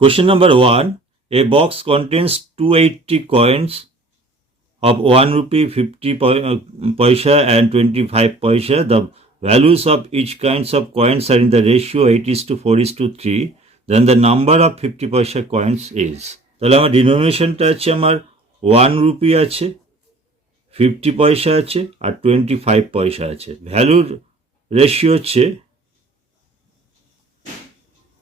Question number 1. A box contains 280 coins of 1 rupee, 50 paisa and 25 paisa. The values of each kinds of coins are in the ratio 8:4:3. Then the number of 50 paisa coins is. তাহলে আমার ডিনোমিনেশনটা আছে আমার 1 rupee আছে, 50 পয়সা আছে আর 25 পয়সা আছে। ভ্যালুর রেশিও হচ্ছে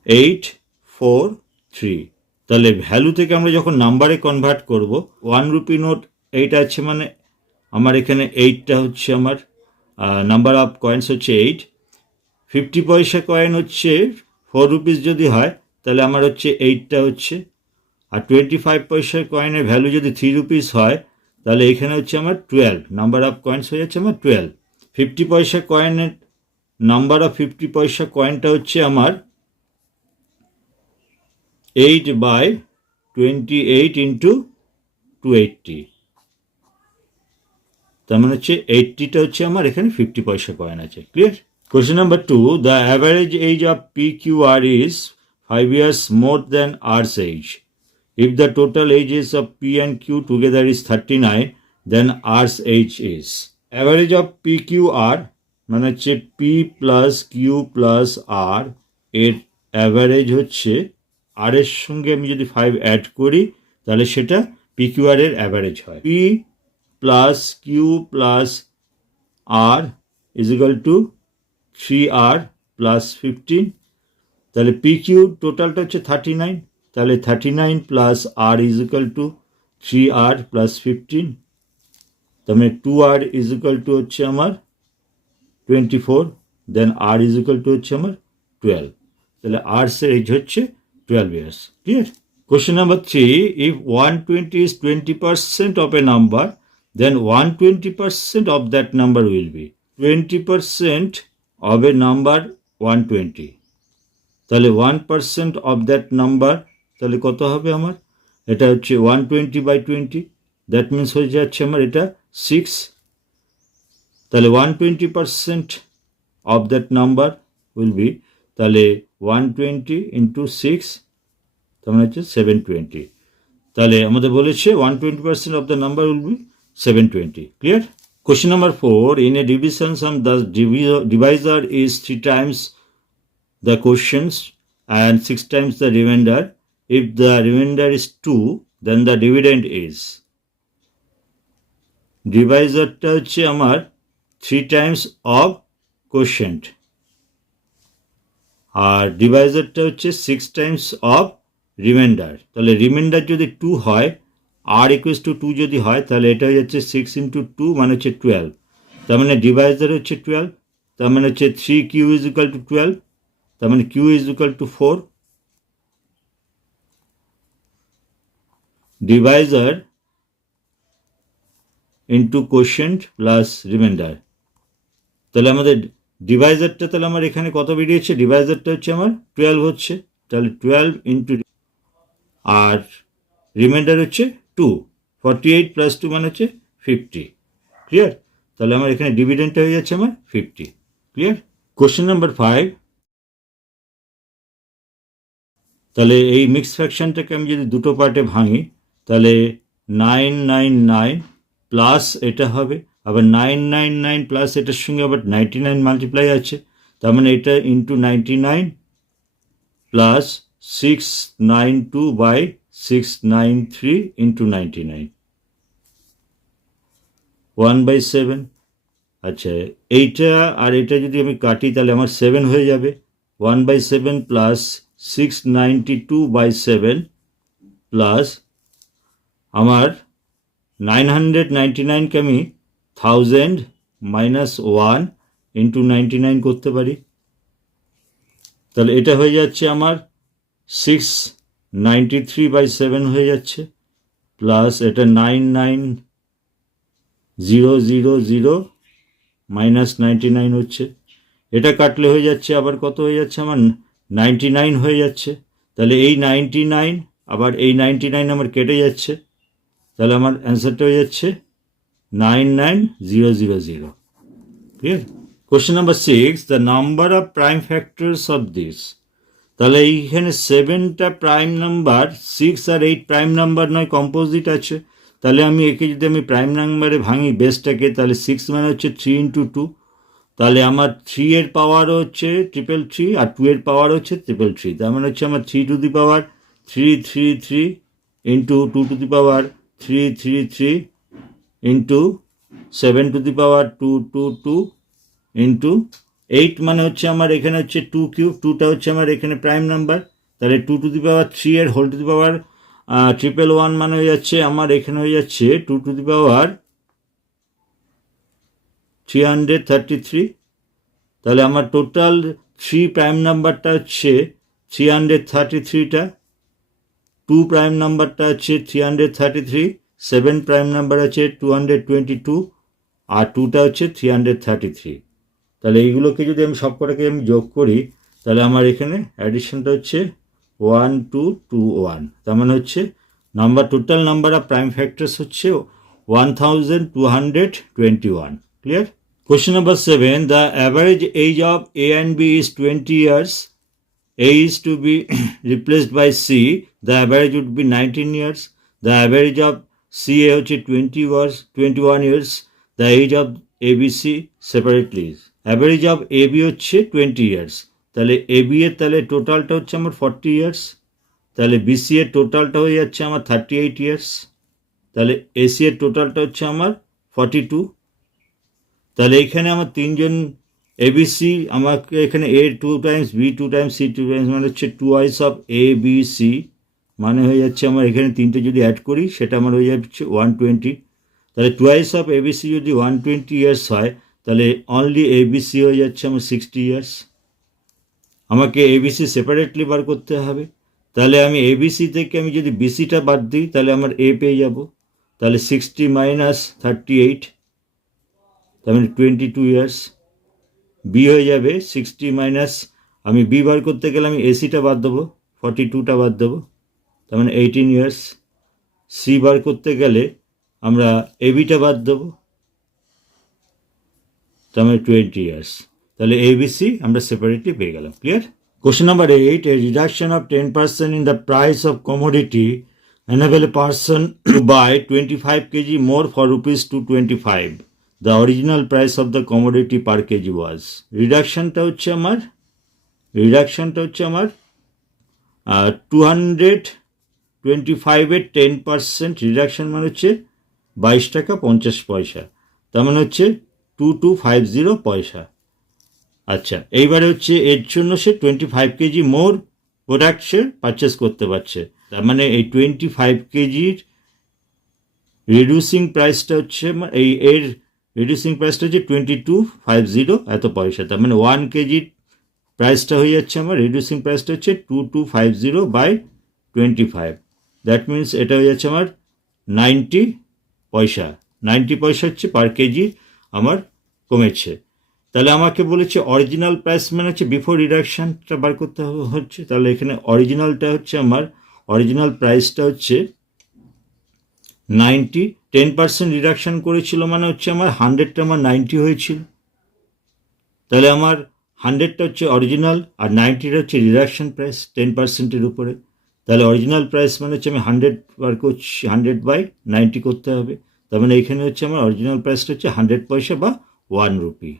8:4:3। তাহলে ভ্যালু থেকে আমরা যখন নাম্বারে কনভার্ট করব, 1 রুপি নোট 8 আছে মানে আমার এখানে 8টা হচ্ছে আমার নাম্বার অফ কয়েন্স হচ্ছে 8। 50 পয়সা কয়েন হচ্ছে 4 রুপিস যদি হয় তাহলে আমার হচ্ছে 8টা হচ্ছে, আর 25 পয়সার কয়েনের ভ্যালু যদি 3 রুপিস হয় তাহলে এখানে হচ্ছে আমার 12, নাম্বার অফ কয়েন্স হয়ে যাচ্ছে আমার 12। 50 পয়সা কয়েনের নাম্বার অফ 50 পয়সা কয়েনটা হচ্ছে আমার 8/28 ইন্টু 280, তার মানে হচ্ছে 80টা হচ্ছে আমার এখানে 50 পয়সা কয়েন আছে। Clear? Question number 2. The average age of PQR is 5 years more than R's age. If the total ages of P and Q together is 39, then R's age is. Average of PQR মানে হচ্ছে P plus Q plus R এর average হচ্ছে আর এর সঙ্গে আমি যদি 5 add করি তাহলে সেটা PQR এর অ্যাভারেজ হয়। P plus Q plus R is equal to 3R plus 15। তাহলে PQ টোটালটা হচ্ছে 39, তাহলে 39 plus R is equal to 3R plus 15, তার মানে 2R ইজ ইকুয়াল টু হচ্ছে আমার 24, দেন R ইজ ইকুয়াল টু হচ্ছে আমার 12। তাহলে R এর এজ হচ্ছে 12 years. Clear? Question number 3. If 120 is 20% of a number, then 120% of that number will be. 20% of a number 120, তাহলে 1% of that number তাহলে কত হবে আমার? এটা হচ্ছে 120/20, দ্যাট মিনস হয়ে যাচ্ছে আমার এটা 6। তাহলে 120% of that number will be, তাহলে 120 into 6 তার মানে হচ্ছে 720। তাহলে আমাদের বলেছে 120% of the number will be 720. Clear? Question number 4. In a division sum, the divisor is 3 times the quotient and 6 times the remainder. If the remainder is 2, then the dividend is. ডিভাইজারটা হচ্ছে আমার 3 times of quotient আর ডিভাইজারটা হচ্ছে 6 times of remainder। তাহলে reminder যদি 2 হয়, r equals to 2 যদি হয় তাহলে এটা হয়ে যাচ্ছে 6 into 2 মানে হচ্ছে 12, তার মানে ডিভাইজার হচ্ছে 12, তার মানে হচ্ছে 3q is equal to 12, তার মানে q is equal to 4। Deviser into quotient plus reminder, তাহলে আমাদের ডিভাইজারটা তাহলে আমার এখানে কত বেরিয়েছে? ডিভাইজারটা হচ্ছে আমার 12 হচ্ছে, তাহলে 12 ইন্টু আর রিমাইন্ডার হচ্ছে 2, 48 প্লাস 2 মানে হচ্ছে 50। ক্লিয়ার? তাহলে আমার এখানে ডিভিডেন্ডটা হয়ে যাচ্ছে আমার 50। ক্লিয়ার? Question number 5. তাহলে এই মিক্স ফ্র্যাকশনটাকে আমি যদি দুটো পার্টে ভাঙি তাহলে 999 প্লাস এটা হবে, আবার 999 প্লাস এটার সঙ্গে আবার 99 মাল্টিপ্লাই আছে, তার মানে এটা ইন্টু 99 প্লাস 692/693 ইন্টু 99 1/7। আচ্ছা, এইটা আর এটা যদি আমি কাটি তাহলে আমার 7 হয়ে যাবে। 1/7 প্লাস 692/7 প্লাস আমার 999কে আমি 1000 মাইনাস 1 ইন্টু 99 করতে পারি, তাহলে এটা হয়ে যাচ্ছে আমার 693/7 হয়ে যাচ্ছে, প্লাস এটা 99000 মাইনাস 99 হচ্ছে, এটা কাটলে হয়ে যাচ্ছে আবার কত হয়ে যাচ্ছে আমার 99 হয়ে যাচ্ছে। তাহলে এই 99 আবার এই 99 আমার কেটে যাচ্ছে, তাহলে আমার অ্যান্সারটা হয়ে যাচ্ছে 99000। Clear? Question number 6. The number of prime factors of this. তাহলে এইখানে 7টা প্রাইম নাম্বার, 6 আর 8 প্রাইম নাম্বার নয়, কম্পোজিট আছে। তাহলে আমি একে যদি আমি প্রাইম নাম্বারে ভাঙি বেসটাকে, তাহলে 6 মানে হচ্ছে 3 ইন্টু 2। তাহলে আমার 3 এর পাওয়ার হচ্ছে 333 আর 2 এর পাওয়ার হচ্ছে 333। তার মানে হচ্ছে আমার 3 to the power 333 into 2 to the power 333 into 7 to the power 222 into 8 মানে হচ্ছে আমার এখানে হচ্ছে 2 কিউব, 2টা হচ্ছে আমার এখানে প্রাইম নাম্বার। তাহলে 2 টু দি পাওয়ার 3 এর হোল টু দি পাওয়ার 111 মানে হয়ে যাচ্ছে আমার এখানে হয়ে যাচ্ছে 2 টু দি পাওয়ার 333। তাহলে আমার টোটাল 3 প্রাইম নাম্বারটা হচ্ছে 333টা, 2 প্রাইম নাম্বারটা হচ্ছে 333, 7 প্রাইম নাম্বার আছে 222 আর 2টা হচ্ছে 333। তাহলে এইগুলোকে যদি আমি সব কটাকে আমি যোগ করি, তাহলে আমার এখানে অ্যাডিশনটা হচ্ছে 1221। তার মানে হচ্ছে total number of prime factors হচ্ছে 1221। Clear? Question number 7. The average age of A and B is 20 years. A is to be replaced by C. The average would be 19 years. The average of CA হচ্ছে 21 years. The age of ABC separately. Average of AB হচ্ছে 20 years. তাহলে AB এর তাহলে টোটালটা হচ্ছে আমার 40 years. তাহলে BC এর টোটালটা হয়ে যাচ্ছে আমার 38 years. তাহলে AC এর টোটালটা হচ্ছে আমার 42। তাহলে এইখানে আমার তিনজন এবিসি, আমাকে এখানে A 2 Times, B 2 Times, C 2 Times মানে হচ্ছে 2 অফ ABC মানে হয়ে যাচ্ছে আমার এখানে তিনটে যদি অ্যাড করি সেটা আমার হয়ে যাচ্ছে 120। তাহলে 2 অফ ABC যদি 120 ইয়ার্স হয়, তাহলে অনলি ABC হয়ে যাচ্ছে আমার 60 ইয়ার্স। আমাকে ABC সেপারেটলি বার করতে হবে। তাহলে আমি ABC থেকে আমি যদি BCটা বাদ দিই, তাহলে আমার A পেয়ে যাব। তাহলে 60 মাইনাস 38, তার মানে 22 ইয়ার্স। বি হয়ে যাবে 60 মাইনাস, আমি বি বার করতে গেলে আমি এসিটা বাদ দেবো, 42টা বাদ দেবো, তার মানে 18 ইয়ার্স। সি বার করতে গেলে আমরা এবিটা বাদ দেবো, তার মানে 20 ইয়ার্স। তাহলে এবিসি আমরা সেপারেটলি পেয়ে গেলাম। Clear? Question number 8. A reduction of 10% in the price of commodity enable a person to buy 25 kg more for rupees 225. The original price of the commodity per kg was. রিডাকশনটা হচ্ছে আমার 225 এর 10% reduction মানে হচ্ছে 22 টাকা 50 পয়সা, তার মানে হচ্ছে 2250 পয়সা। আচ্ছা, এইবারে হচ্ছে এর জন্য সে 25 কেজি মোর প্রোডাক্ট সে পারচেস করতে পারছে। তার মানে এই 25 কেজির রিডিউসিং প্রাইসটা হচ্ছে এর রিডিউসিং প্রাইসটা হচ্ছে 2250 এত পয়সা। তার মানে 1 কেজির প্রাইসটা হয়ে যাচ্ছে আমার, রিডিউসিং প্রাইসটা হচ্ছে 2250 বাই 25। দ্যাট মিনস এটা হয়ে যাচ্ছে আমার 90 পয়সা। 90 পয়সা হচ্ছে পার কেজি আমার কমেছে। তাহলে আমাকে বলেছে অরিজিনাল প্রাইস মানে হচ্ছে বিফোর রিডাকশানটা বার করতে হচ্ছে। তাহলে এখানে অরিজিনালটা হচ্ছে আমার, অরিজিনাল প্রাইসটা হচ্ছে 90, 10% রিডাকশান করেছিল মানে হচ্ছে আমার 100টা আমার 90 হয়েছিল। তাহলে আমার 100টা হচ্ছে অরিজিনাল আর 90টা হচ্ছে রিডাকশান প্রাইস 10%-এর উপরে। তাহলে অরিজিনাল প্রাইস মানে হচ্ছে আমি 100 বার করছি, 100 বাই 90 করতে হবে। তার মানে এখানে হচ্ছে আমার অরিজিনাল প্রাইসটা হচ্ছে 100 পয়সা বা 1 rupee.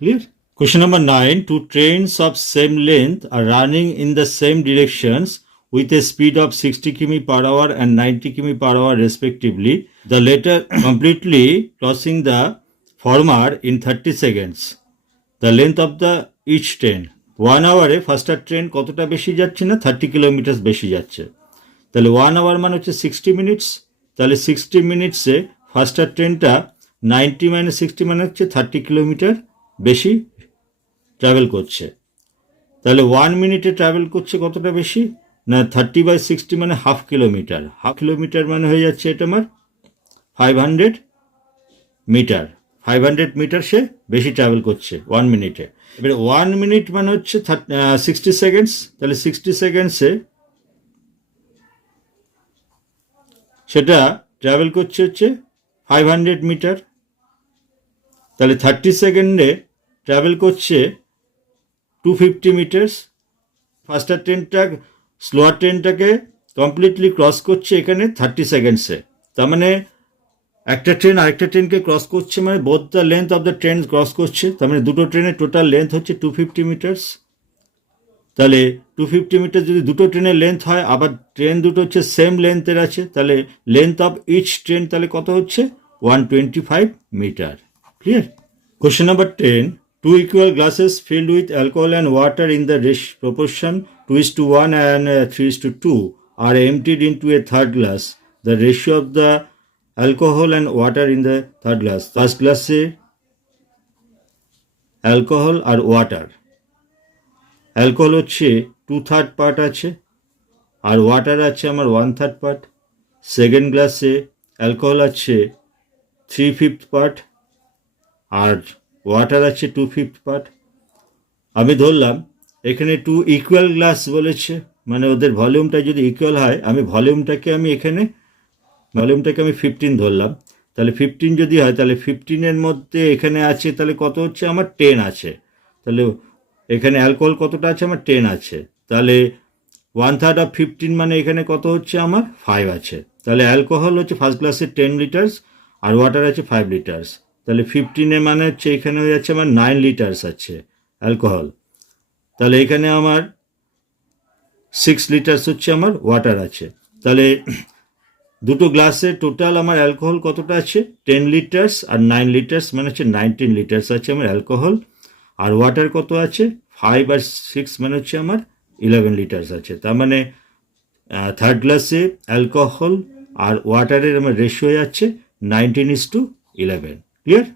Clear? Question number 9. Two trains of same length are running in the same directions with a speed of 60 km per hour and 90 km per hour respectively. The latter completely crossing the former in 30 seconds. The length of the each train. 1 hour-এ faster train কতটা বেশি যাচ্ছে না, 30 kilometre বেশি যাচ্ছে। তাহলে 1 hour মানে হচ্ছে 60 মিনিটস। তাহলে 60 মিনিটসে ফার্স্টার ট্রেনটা 90 মাইনাস 60 মানে হচ্ছে 30 কিলোমিটার বেশি ট্রাভেল করছে। তাহলে 1 মিনিটে ট্রাভেল করছে কতটা বেশি না, 30/60 মানে হাফ কিলোমিটার। হাফ কিলোমিটার মানে হয়ে যাচ্ছে এটা আমার 500 মিটার। 500 মিটার সে বেশি ট্রাভেল করছে 1 মিনিটে। এবারে 1 মিনিট মানে হচ্ছে 60 সেকেন্ডস। তাহলে 60 সেকেন্ডসে সেটা ট্রাভেল করছে হচ্ছে 500 মিটার। তাহলে 30 সেকেন্ডে ট্রাভেল করছে 250 মিটার্স। ফাস্টার ট্রেনটা স্লোয়ার ট্রেনটাকে কমপ্লিটলি ক্রস করছে এখানে 30 সেকেন্ডসে। তার মানে একটা ট্রেন আরেকটা ট্রেনকে ক্রস করছে, মানে both the length of the train cross করছে। তার মানে দুটো ট্রেনের টোটাল লেন্থ হচ্ছে 250 মিটার্স। তাহলে 250 মিটার যদি দুটো ট্রেনের লেন্থ হয়, আবার ট্রেন দুটো হচ্ছে সেম লেন্থের আছে, তাহলে লেন্থ অফ ইচ ট্রেন তাহলে কত হচ্ছে 125 metre. Clear? Question number 10. Two equal glasses filled with alcohol and water in the proportion 2:1 and 3:2 are emptied into a third glass. The ratio of the alcohol and water in the third glass. First glass alcohol R water. Alcohol হচ্ছে 2/3 part আছে আর water আছে আমার 1/3 part. Second গ্লাসে alcohol আছে 3/5 part আর water আছে 2/5 part. আমি ধরলাম এখানে 2 ইকুয়াল গ্লাস বলেছে, মানে ওদের ভলিউমটা যদি ইকুয়াল হয়, আমি ভলিউমটাকে আমি 15 ধরলাম। তাহলে 15 যদি হয়, তাহলে 15-এর মধ্যে এখানে আছে তাহলে কত হচ্ছে আমার 10 আছে। তাহলে এখানে অ্যালকোহল কতটা আছে আমার 10 আছে। তাহলে 1/3 অফ 15 মানে এখানে কত হচ্ছে আমার 5 আছে। তাহলে অ্যালকোহল হচ্ছে ফার্স্ট গ্লাসে 10 লিটার্স আর ওয়াটার আছে 5 লিটার্স। তাহলে 15-এ মানে হচ্ছে এখানে হয়ে যাচ্ছে আমার 9 লিটার্স আছে অ্যালকোহল। তাহলে এখানে আমার 6 লিটার্স হচ্ছে আমার ওয়াটার আছে। তাহলে দুটো গ্লাসে টোটাল আমার অ্যালকোহল কতটা আছে 10 লিটার্স আর 9 লিটার্স মানে হচ্ছে 19 লিটার্স আছে আমার অ্যালকোহল। আর ওয়াটার কত আছে 5 আর 6 মানে হচ্ছে আমার 11 লিটার্স আছে। তার মানে থার্ড গ্লাসে অ্যালকোহল আর ওয়াটারের আমার রেশিও যাচ্ছে 19:11। ক্লিয়ার?